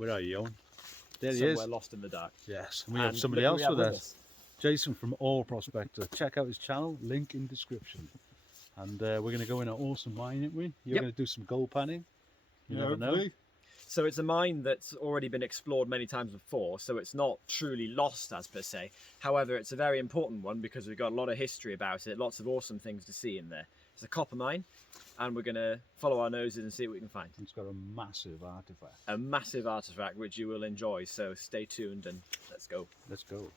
Where are you, Owen? There he Somewhere is. lost in the dark. Yes, and we have somebody else with us. Jason from All Prospector. Check out his channel, link in description. And we're going to go in an awesome mine, aren't we? You're going to do some gold panning. You never know. So it's a mine that's already been explored many times before, so it's not truly lost as per se. However, it's a very important one because we've got a lot of history about it, lots of awesome things to see in there. It's a copper mine, and we're going to follow our noses and see what we can find. It's got a massive artifact. A massive artifact which you will enjoy, so stay tuned and let's go. Let's go.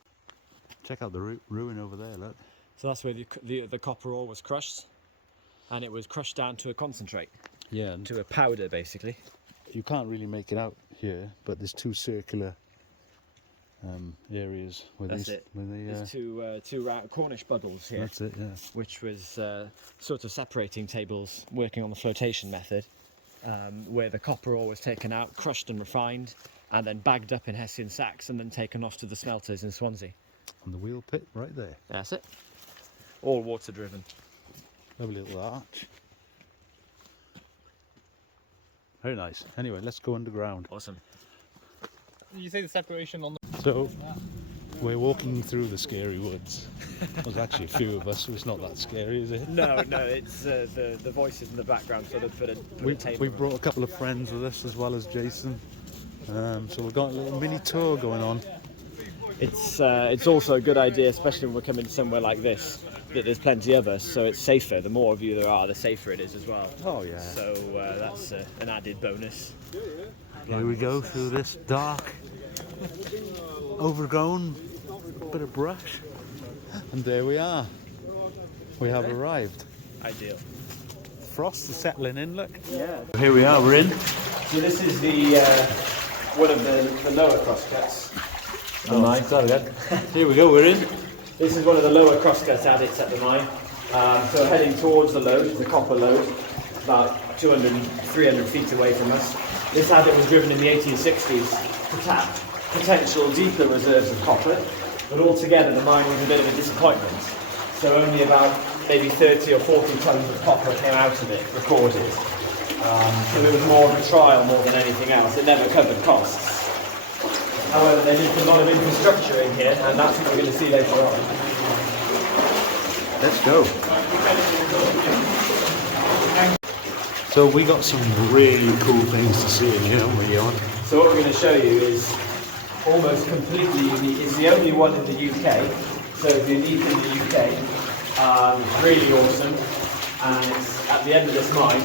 Check out the ruin over there, look. So that's where the copper ore was crushed, and it was crushed down to a concentrate. Yeah. And to a powder, basically. You can't really make it out here, but there's two circular areas where that's it. There's two round Cornish buddles here. That's it, yeah. Which was sort of separating tables, working on the flotation method, where the copper ore was taken out, crushed and refined, and then bagged up in Hessian sacks and then taken off to the smelters in Swansea. And the wheel pit right there. That's it. All water driven. Lovely little arch. Very nice. Anyway, let's go underground. Awesome. Did you say the separation on the... So, we're walking through the scary woods. There's actually a few of us, so it's not that scary, is it? No, it's the voices in the background sort of put a table. We brought a couple of friends with us as well as Jason. So we've got a little mini tour going on. It's also a good idea, especially when we're coming somewhere like this, that there's plenty of us, so it's safer. The more of you there are, the safer it is as well. Oh yeah. So that's an added bonus. Here we go through this dark, overgrown bit of brush, and there we are. We have arrived. Ideal. Frost is settling in. Look. Yeah. Here we are. We're in. So this is the one of the lower crosscuts. Oh, nice. Here we go. We're in. This is one of the lower crosscut adits at the mine. So heading towards the lode, the copper lode, about 200, 300 feet away from us. This adit was driven in the 1860s to tap potential deeper reserves of copper, but altogether the mine was a bit of a disappointment. So only about maybe 30 or 40 tons of copper came out of it, recorded. So it was more of a trial more than anything else. It never covered costs. However, they did a lot of infrastructure in here, and that's what we're going to see later on. Let's go. So we got some really cool things to see in here, haven't we, Johan? So what we're going to show you is almost completely unique. It's the only one in the UK, so it's unique in the UK. It's really awesome, and it's at the end of this mine,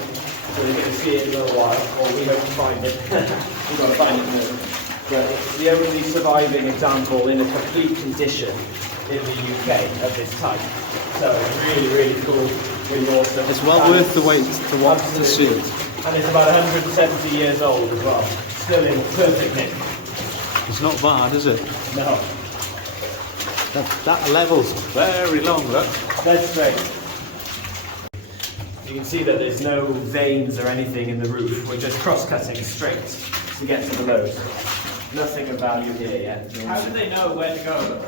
so we're going to see it in a little while, or we hope to find it. We've got to find it now. But it's the only surviving example in a complete condition in the UK of this type. So it's really, really cool, really awesome. It's well worth the wait to watch to see it. And it's about 170 years old as well. Still in perfect nick. It's not bad, is it? No. That level's very long, look. Dead straight. You can see that there's no veins or anything in the roof. We're just cross-cutting straight to get to the lode. Nothing of value here yet. How did they know where to go?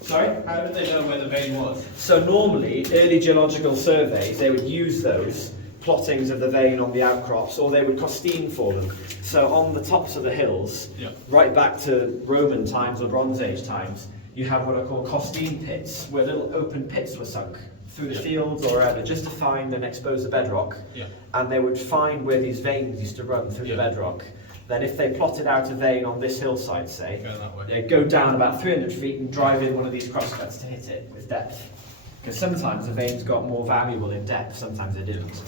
Sorry? How did they know where the vein was? So normally, early geological surveys, they would use those plottings of the vein on the outcrops, or they would costine for them. So on the tops of the hills, right back to Roman times or Bronze Age times, you have what are called costine pits, where little open pits were sunk through the fields or wherever, just to find and expose the bedrock. And they would find where these veins used to run through the bedrock. Then if they plotted out a vein on this hillside, say, they'd go down about 300 feet and drive in one of these crosscuts to hit it with depth. Because sometimes the veins got more valuable in depth, sometimes they didn't.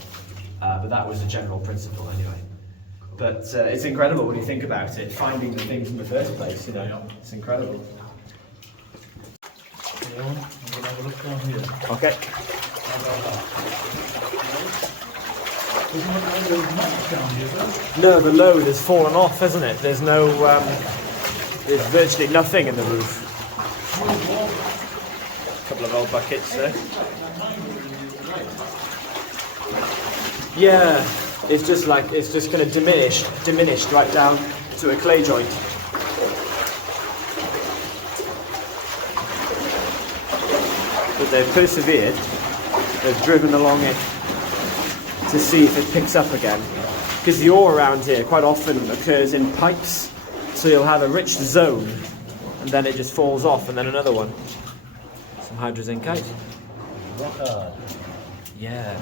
But that was the general principle anyway. But it's incredible when you think about it, finding the things in the first place, you know, it's incredible. I'm going to have a look down here. Okay. No, the load has fallen off, hasn't it? There's no, there's virtually nothing in the roof. A couple of old buckets there. Yeah, it's just kind of diminished right down to a clay joint. But they've persevered. They've driven along it to see if it picks up again. Because the ore around here quite often occurs in pipes So you'll have a rich zone, and then it just falls off, and then another one. Some hydrozincite. Yeah.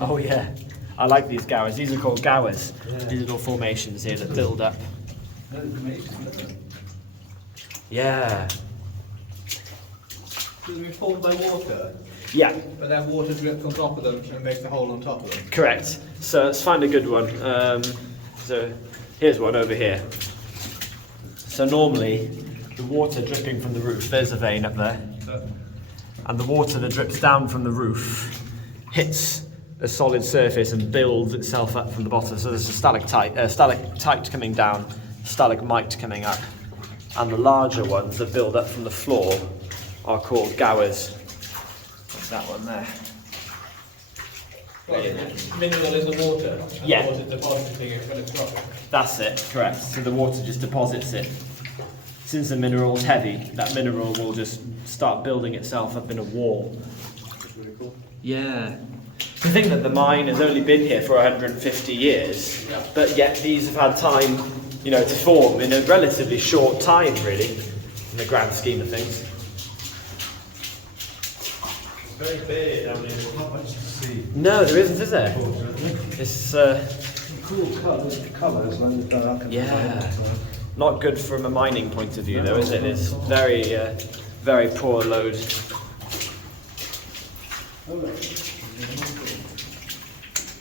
Oh yeah. I like these gowers. These are called gowers. These little formations here that build up. Yeah. They're formed by water, Yeah, but then water drips on top of them and makes a hole on top of them. correct. So let's find a good one. So here's one over here. So normally the water dripping from the roof, there's a vein up there, and the water that drips down from the roof hits a solid surface and builds itself up from the bottom. So there's a stalactite coming down, stalagmite coming up, and the larger ones that build up from the floor are called gowers. What's that one there? Well, mineral in the water. And Yeah. the water depositing it when it's dropping. That's it, correct. So the water just deposits it. Since the mineral's heavy, that mineral will just start building itself up in a wall. That's really cool. Yeah. To think that the mine has only been here for 150 years, but yet these have had time, to form in a relatively short time, really, in the grand scheme of things. It's very big. There's not much to see. No, there isn't, is there? It's Cool colours when yeah, not good from a mining point of view, though, is it? It's very, very poor load.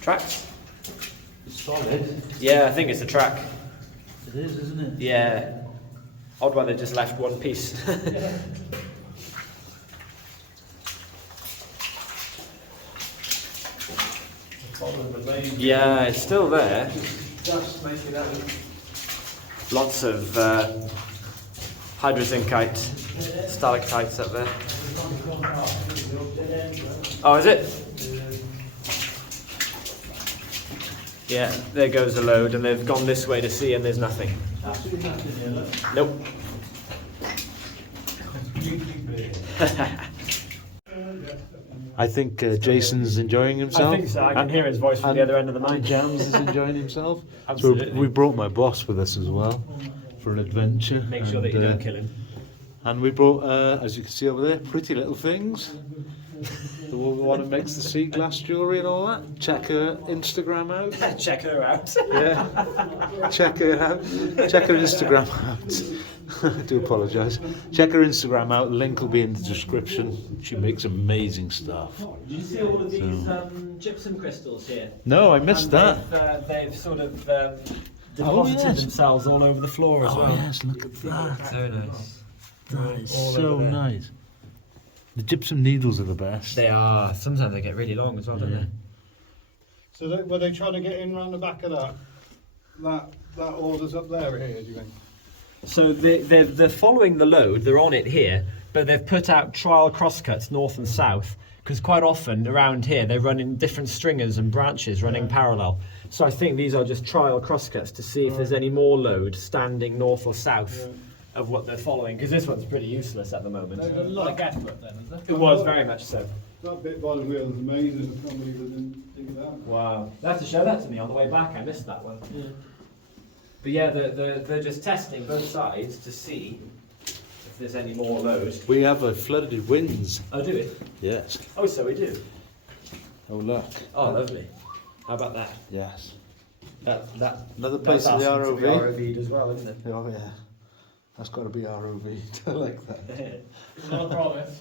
Tracks? It's solid. Yeah, I think it's a track. It is, isn't it? Yeah. Odd why they just left one piece. Yeah, it's still there. Just make it out. Lots of hydrozincite, stalactites up there. Oh, is it? Yeah, there goes a load, and they've gone this way to see, and there's nothing. Absolutely nothing here, look. Nope. I think Jason's enjoying himself. I think so. I can hear his voice from the other end of the mine. And Jams is enjoying himself. Absolutely. So we brought my boss with us as well for an adventure. Make sure that you don't kill him. And we brought, as you can see over there, pretty little things. The one that makes the sea glass jewellery and all that. Check her Instagram out. Check her out. Yeah. Check her out. Check her Instagram out. I do apologise. Check her Instagram out. Link will be in the description. She makes amazing stuff. Did you see all of these gypsum crystals here? No, I missed that. They've sort of deposited themselves all over the floor as well. Oh yes, look at that. So nice. That is All so over there. nice. The gypsum needles are the best. They are. Sometimes they get really long as well, don't they? So were they trying to get in round the back of that order's up there here, do you think? So they're following the load, they're on it here, but they've put out trial crosscuts north and south, because quite often around here they run in different stringers and branches running parallel. So I think these are just trial crosscuts to see if there's any more load standing north or south of what they're following, because this one's pretty useless at the moment. There's a lot of gas put then, is there? It was very much so. That bit by the wheel is amazing, I can't believe I didn't think of that. Wow. They have to show that to me on the way back, I missed that one. But yeah, they're just testing both sides to see if there's any more load. We have a flooded winds. Oh, do it? Yes. Oh, so we do. Oh look. Oh, lovely. How about that? Yes. That Another place in the ROV. ROV'd as well, isn't it? Oh yeah. That's got to be ROV. I like that. It's not a promise.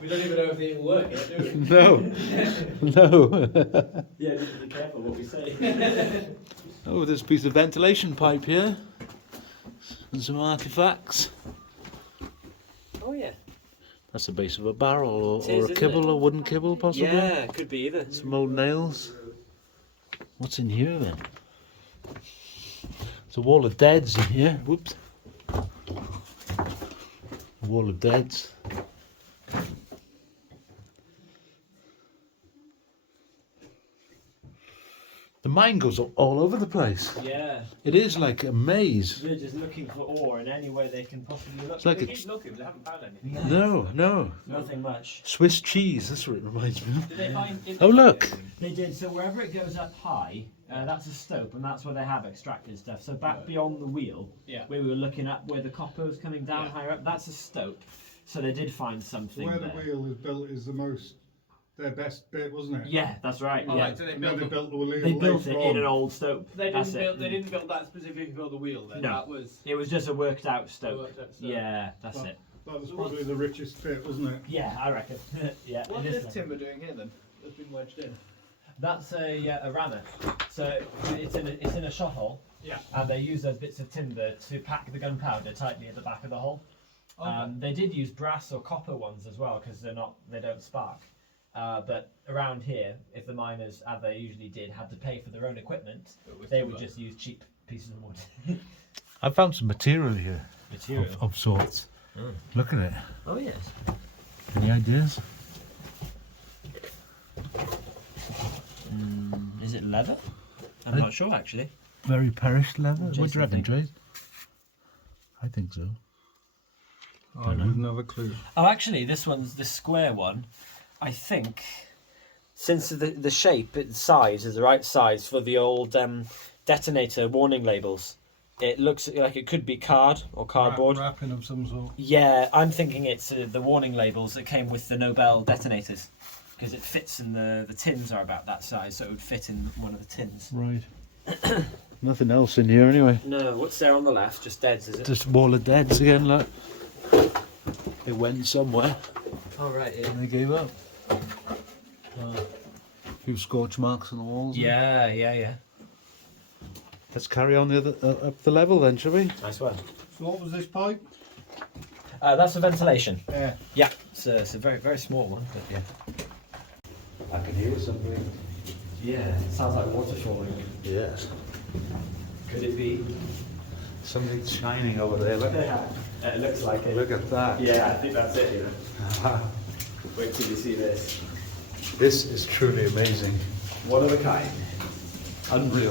We don't even know if they will work yet, do we? No. No. Yeah, just be careful what we say. Oh, there's a piece of ventilation pipe here. And some artifacts. Oh yeah. That's the base of a barrel It is, or a isn't kibble, it? a wooden kibble possibly. Yeah, could be either. Some old nails. What's in here then? It's a wall of deads in here. Whoops. A wall of deads. The mine goes all over the place. Yeah. It is like a maze. They're just looking for ore in any way they can possibly look. It's like they a- keep looking, but they haven't found anything. No. Nothing much. Swiss cheese, that's what it reminds me of. Did they find? Oh look. They did, so wherever it goes up high, That's a stope, and that's where they have extracted stuff. So back beyond the wheel, where we were looking at where the copper was coming down higher up, that's a stope. So they did find something Where there. the wheel is built is their best bit, wasn't it? Yeah, that's right. Oh, yeah. right, so they And then built, they built the wheel. They built it later in on. an old stope. they That's didn't build. it. They didn't build that specifically for the wheel. Then No. that was. It was just a worked out stope. Worked out stope. Yeah, that's it. That was probably the richest bit, wasn't it? Yeah, I reckon. Yeah. What it is is. timber doing here then? That's been wedged in. That's a rammer. So it's in a shot hole. Yeah. And they use those bits of timber to pack the gunpowder tightly at the back of the hole. They did use brass or copper ones as well because they don't spark. But around here, if the miners, as they usually did, had to pay for their own equipment, they would just use cheap pieces of wood. I found some material here. Material. Of sorts. Look at it. Oh yes. Any ideas? Is it leather? I'm not sure actually. Very perished leather. What do Jason you reckon, think? Trace? I think so. I wouldn't have a clue. Oh, actually, this square one. I think, since the shape, its size is the right size for the old detonator warning labels. It looks like it could be card or cardboard. Wrapping of some sort. Yeah, I'm thinking it's the warning labels that came with the Nobel detonators, because it fits in the tins are about that size, so it would fit in one of the tins. Right. Nothing else in here anyway. No, what's there on the left? Just deads, is it? Just wall of deads again, look. It went somewhere Oh right. Yeah. and they gave up. A few scorch marks on the walls. Yeah. Let's carry on the other up the level then, shall we? Nice one. So what was this pipe? That's for ventilation. Yeah. Yeah, it's a very very small one, but yeah. I can hear something. Yeah, it sounds like water falling. Yes. Could it be? Something's shining over there. Look, It looks like it. look at that. Yeah, I think that's it, you know. Wait till you see this. This is truly amazing. One of a kind. Unreal.